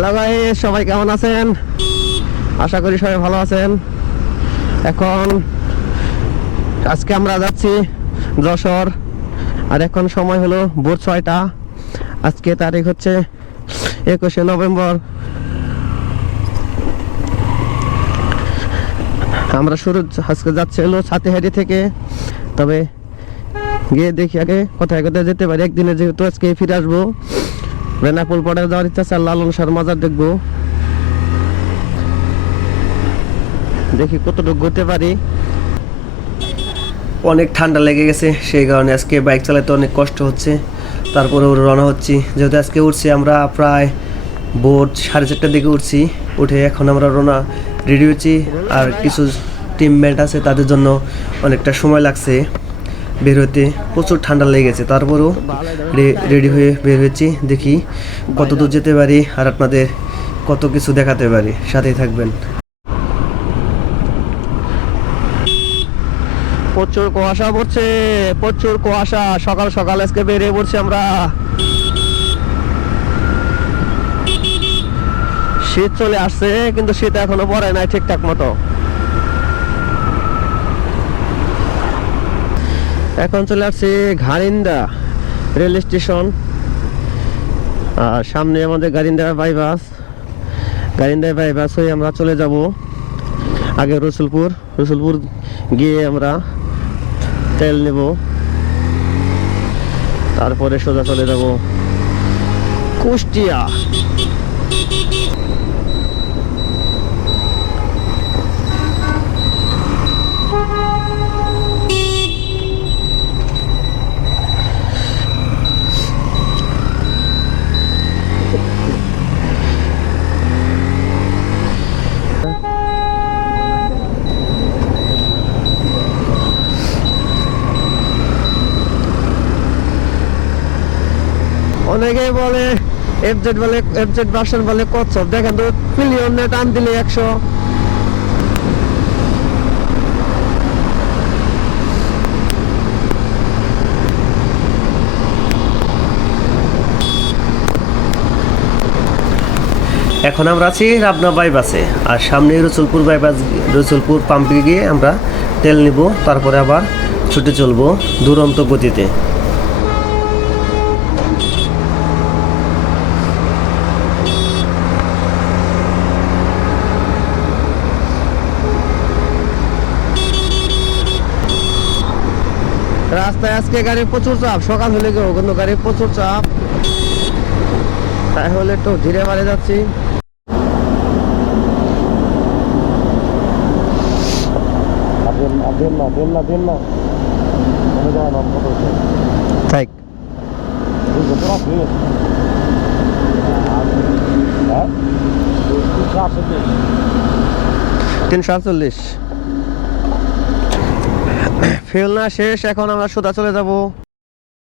Hello guys, সবাই কেমন আছেন? আশা করি সবাই ভালো আছেন। এখন আজকে আমরা যাচ্ছি যশোর, আর এখন সময় হলো ভোর 6টা। আজকে তারিখ হচ্ছে 21শে নভেম্বর। আমরা শুরু আজকে যাচ্ছি হলো ছাতিহাটি থেকে। তবে গিয়ে দেখি আগে কোথায় কোথায় যেতে পারি একদিনে, যেহেতু আজকে ফিরে আসবো। বেনাপুল পড়ে যাওয়ার ইচ্ছা আছে, লালন শাহর মাজার দেখবো, দেখি কতটুকু ঘুরতে পারি। অনেক ঠান্ডা লেগে গেছে, সেই কারণে আজকে বাইক চালাতে অনেক কষ্ট হচ্ছে। তারপরেও রওনা হচ্ছি, যেহেতু আজকে উঠছি আমরা প্রায় ভোর 4:30টার দিকে উঠছি। উঠে এখন আমরা রেডি হচ্ছি, আর কিছু টিমমেট আছে তাদের জন্য অনেকটা সময় লাগছে বের হতে। প্রচুর ঠান্ডা লেগে গেছে, তারপরেও রেডি হয়ে বের হচ্ছি। দেখি কত দূর যেতে পারি আর আপনাদের কত কিছু দেখাতে পারি, সাথেই থাকবেন। প্রচুর কুয়াশা পড়ছে, প্রচুর কুয়াশা। সকাল সকাল আজকে বেরিয়ে পড়ছি আমরা। শীত চলে আসছে, কিন্তু শীত এখনো পড়ে নাই ঠিকঠাক মতো। এখন চলে আসছি ঘারিন্দা রেল স্টেশন, আর সামনে আমাদের গারিন্দা বাইপাস। গারিন্দা বাইপাস হয়ে আমরা চলে যাব আগে রসুলপুর। রসুলপুর গিয়ে আমরা তেল নেব, তারপরে সোজা চলে যাব কুষ্টিয়া। অনেকেই বলে এফজেড ভার্সন বলে কচ্ছপ। দেখেন তো, পিলিয়ন নেট টান দিলে 100। এখন আমরা আছি রাবনা বাইপাসে, আর সামনে রসুলপুর বাইপাস। রসুলপুর পাম্পে গিয়ে আমরা তেল নিব, তারপরে আবার ছুটে চলবো দুরন্ত গতিতে। রাস্তায় আজকে গাড়ির প্রচুর চাপ, সকাল হলে কেউ কিন্তু গাড়ির প্রচুর চাপ, তাই হলে একটু ধীরে বাড়ে যাচ্ছি। থাক 348 ফেলনা শেষ। এখন আমরা সোজা চলে যাব